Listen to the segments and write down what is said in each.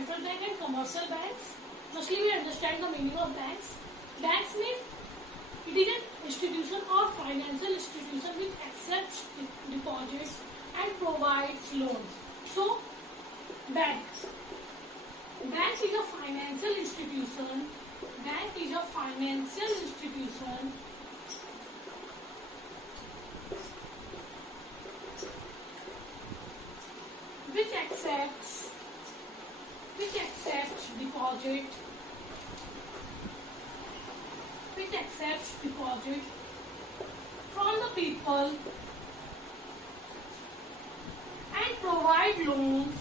central bank and commercial banks. Firstly, we understand the meaning of banks. Banks means it is an institution or financial institution which accepts deposits and provides loans. So, bank is a financial institution. Bank is a financial institution which accepts deposit from the people and provides loans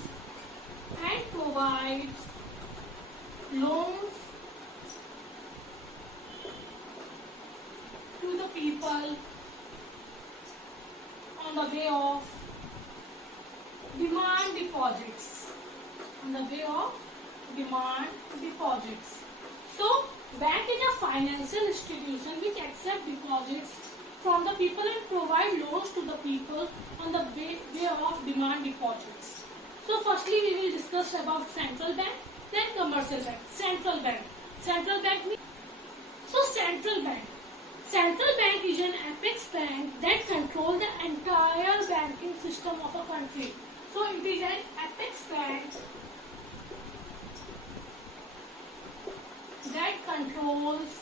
to the people on the way of demand deposits. So, bank is a financial institution which accepts deposits from the people and provide loans to the people on the way of demand deposits. So, firstly we will discuss about central bank, then commercial bank. Central bank means, so central bank is an apex bank that controls the entire banking system of a country. So it is an apex bank that controls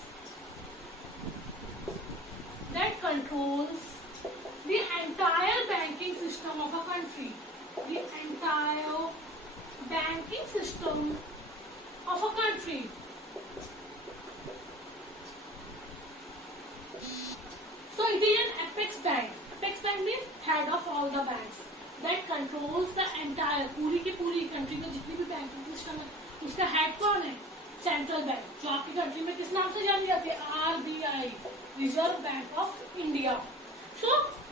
the entire banking system of a country. The entire banking system of a country. So it is an apex bank. Apex bank means head of all the banks. That controls the entire पूरी की पूरी कंट्री में जितनी भी banking system है उसका हेड कौन है? सेंट्रल बैंक, जो आपकी कंट्री में किस नाम से जानी जाती है? RBI, reserve bank of India. So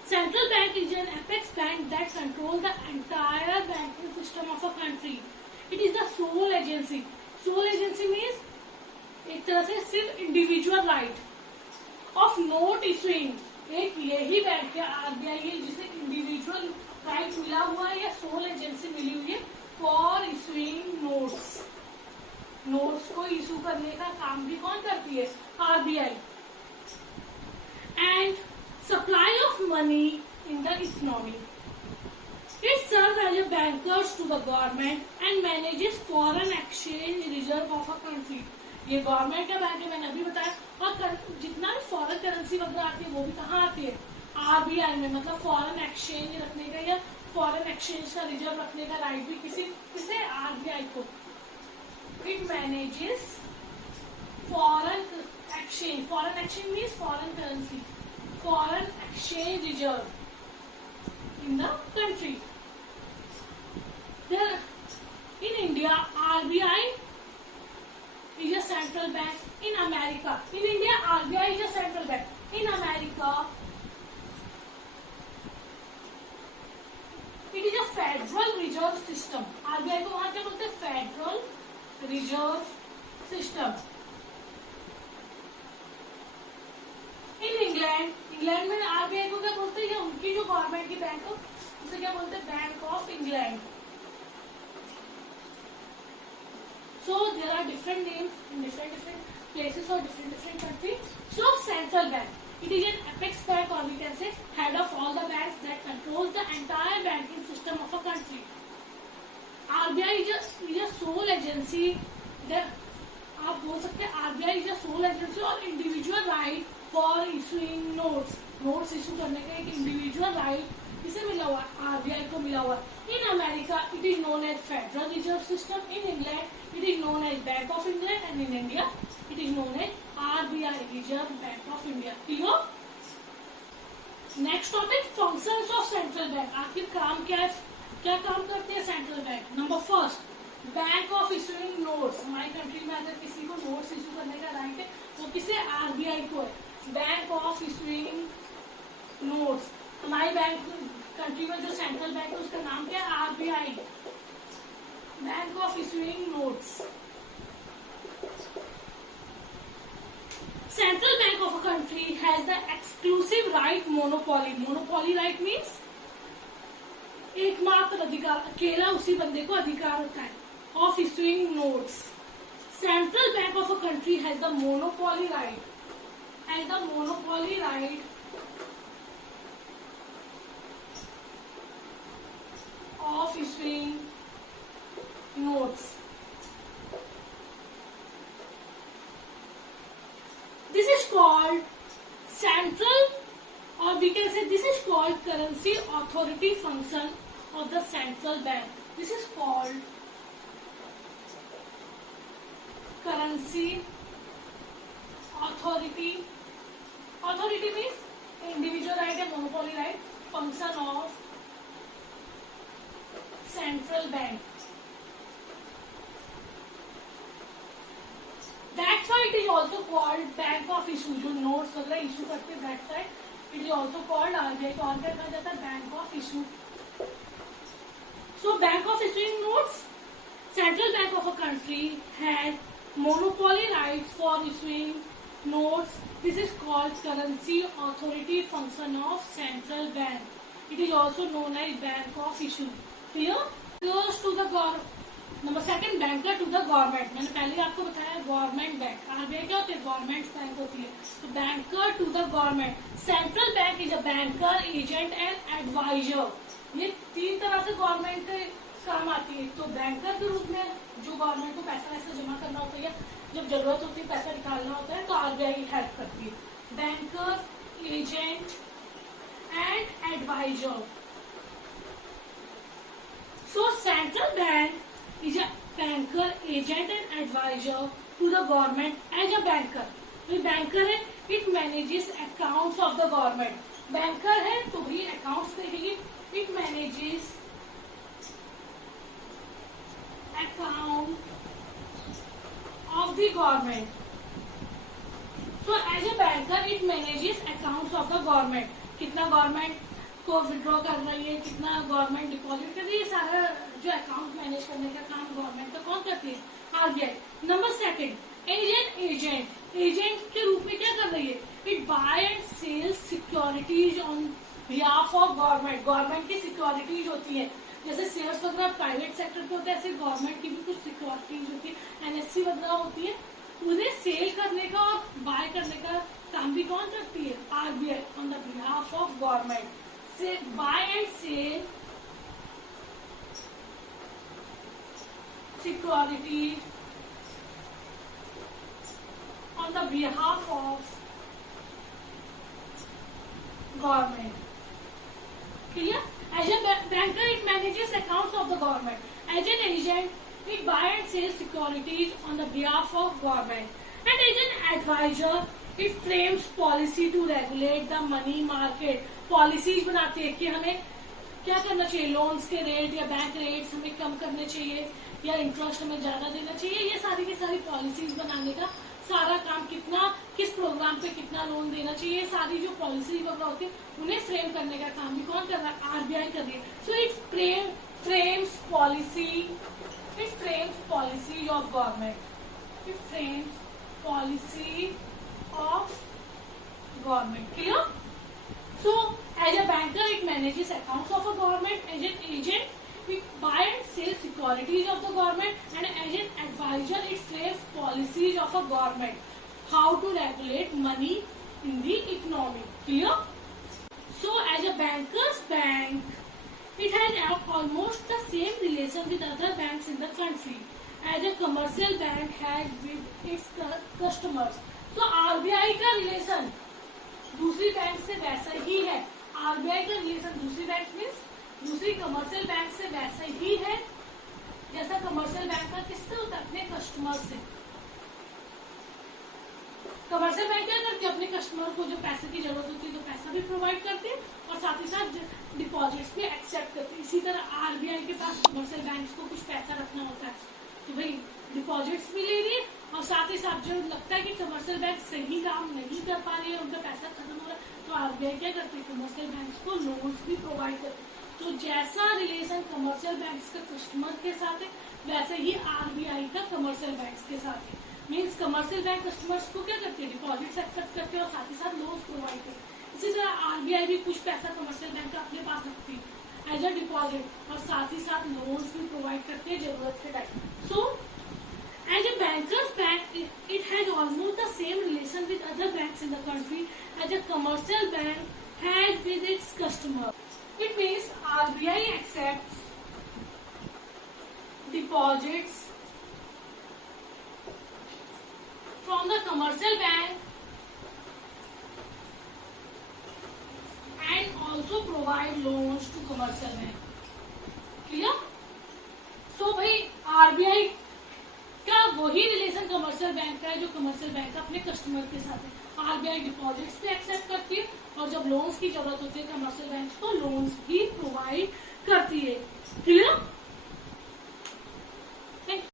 central bank is an apex bank that control the entire banking system of a country. It is the sole agency. Sole agency means एक तरह से सिर्फ individual right of note issuing. एक यही बैंक है RBI है जिसे individual right मिला हुआ है या सोल एजेंसी मिली हुई है फॉर इशूइंग नोट्स को इशू करने का काम भी कौन करती है? RBI. And supply of money in the economy. It serve as a bankers to the government and manages foreign exchange reserve of a country. ये गवर्नमेंट का बैंक है, मैंने अभी बताया. और जितना भी फॉरेन करेंसी वगैरह आती है वो भी कहाँ आती है? RBI में. मतलब फॉरेन एक्सचेंज रखने का या फॉरेन एक्सचेंज का रिजर्व रखने का राइट भी किसे? RBI को. It manages foreign exchange. Foreign exchange means foreign currency. Foreign exchange reserve in the country. There, in India, RBI is a central bank. In America, in India, RBI is a central bank. In America, it is a federal reserve system. RBI को वहाँ क्या बोलते हैं? Federal reserve system. In England में RBI को क्या बोलते हैं? उनकी जो गवर्नमेंट की बैंक हो उसे क्या बोलते हैं? Bank of England. So there are different names in different places or different countries. So central bank, it is an apex bank, or we can say head of all the banks that controls the entire banking system of a country. RBI is a sole agency. आप बोल सकते हैं RBI is a sole agency और individual right for issuing notes issue करने का एक individual right किसे मिला हुआ? RBI को मिला हुआ. In America, it is known as Federal Reserve System. In England, it is known as Bank of England, and in India, it is known as RBI, Reserve Bank of India. Clear? Next topic, functions of central bank. आखिर काम क्या है? क्या काम करते हैं central bank? Number first, bank of issuing notes. हमारी कंट्री में अगर किसी को नोट्स इशू करने का राइट है वो किसे? RBI को है. Bank of issuing notes. हमारी बैंक कंट्री में जो सेंट्रल बैंक है उसका नाम क्या है? RBI, bank of issuing notes. Central bank of a country has the exclusive right monopoly. Monopoly right means एकमात्र अधिकार, अकेला उसी बंदे को अधिकार होता है. of issuing notes. Central Bank of a country has the monopoly right. Has the monopoly right of issuing notes. This is called central, or we can say this is called currency authority function of the central bank. This is called currency authority. Authority means individual right and monopoly right. Function of central bank. That's why it is also called bank of issue. जो नोट्स वगैरह इशू करते हैं that side, it is also called RBI को और क्या कहा जाता है bank of issue. So bank of issuing notes, central bank of a country had monopoly rights for issuing notes. This is called currency authority function of central bank. It is also known as bank of issue. Clear? Goes to the government. Number second, banker to the government. मैंने पहले आपको बताया government bank. RBI क्या होती है? Government bank होती है. तो banker to the government. Central bank is a banker, agent and advisor. ये तीन तरह से गवर्नमेंट के काम आती है. तो बैंकर के रूप में जो गवर्नमेंट को पैसा वैसा जमा करना होता है, जब जरूरत होती है पैसा निकालना होता है, तो आरबीआई हेल्प करती है. Banker, agent and advisor. So central bank is a banker, agent and advisor to the government as a banker. ये banker है, it manages accounts of the government. Banker है तो भी accounts देखेगी. It manages account of the government. So as a banker, it manages accounts of the government. कितना government को विड्रॉ कर रही है, कितना गवर्नमेंट डिपॉजिट कर रही है, ये सारा जो अकाउंट मैनेज करने का काम गवर्नमेंट का कौन करती है? RBI. Number second, agent. Agent के रूप में क्या कर रही है? It buy and sells securities on behalf of government. Government की सिक्योरिटीज होती है, जैसे शेयर्स वगैरह प्राइवेट सेक्टर पे होते हैं, ऐसे गवर्नमेंट की भी कुछ सिक्योरिटीज होती है, एनएससी वगैरह होती है. उन्हें सेल करने का और बाय करने का काम भी कौन करती है? RBI on the behalf of government. से buy and sell securities on the behalf of government. Clear? As a banker, it manages accounts of the government. As an agent, it buy and sell securities on the behalf of government. And as an advisor, it frames policy to regulate the money market. Policies बनाती है कि हमें क्या करना चाहिए, लोन्स के रेट या bank rates हमें कम करने चाहिए या इंटरेस्ट हमें ज्यादा देना चाहिए. ये सारी की सारी पॉलिसीज बनाने का सारा काम, कितना किस प्रोग्राम पे कितना लोन देना चाहिए, सारी जो पॉलिसी वगैरह होती है उन्हें फ्रेम करने का काम भी कौन कर रहा है? आरबीआई कर रही है. So it frames policy of government. It frames policy of government. Clear? So, as a banker, it manages accounts of a government. As an agent, it buy and sell securities of the government. And as an advisor, it frames policies of a government. How to regulate money in the economy. Clear? So, as a banker's bank, it has almost the same relation with other banks in the country as a commercial bank had with its customers. So, RBI का relation दूसरी बैंक से वैसा ही है. आरबीआई का रिलेशन दूसरी bank means दूसरी commercial bank से वैसा ही है जैसा कमर्शियल बैंक का किससे होता है? अपने कस्टमर से. कमर्शियल बैंक क्या करती है? अपने कस्टमर को जो पैसे की जरूरत होती है तो पैसा भी प्रोवाइड करती है और साथ ही साथ डिपॉजिट्स भी एक्सेप्ट करती है. इसी तरह आरबीआई के पास कमर्शियल बैंक को कुछ पैसा रखना होता है तो भाई डिपॉजिट्स भी ले रही है और साथ ही साथ जो लगता है कि कमर्शियल बैंक सही काम नहीं कर पा रही है, उनका पैसा खत्म हो रहा है, तो आरबीआई क्या करती है? कमर्शियल बैंक्स को लोन्स भी प्रोवाइड करती है. तो जैसा रिलेशन कमर्शियल बैंक्स का कस्टमर के साथ है वैसे ही आरबीआई का कमर्शियल बैंक्स के साथ है. मीन्स कमर्शियल बैंक कस्टमर्स को क्या करती है? डिपॉजिट्स एक्सेप्ट करते हैं और साथ ही साथ लोन्स प्रोवाइड करते हैं. इसी तरह आरबीआई भी कुछ पैसा कमर्शियल बैंक का अपने पास रखती है एज अ डिपॉजिट और साथ ही साथ लोन्स भी प्रोवाइड करते हैं जरूरत के time. banks in the country as a commercial bank has with its customer. It means RBI accepts deposits from the commercial bank and also provide loans to commercial bank. Clear? So भाई RBI का वही relation commercial bank का है जो commercial bank अपने कस्टमर के साथ है। RBI डिपॉजिट्स भी एक्सेप्ट करती है और जब लोन्स की जरूरत होती है कमर्शियल बैंक को लोन्स भी प्रोवाइड करती है। क्लियर?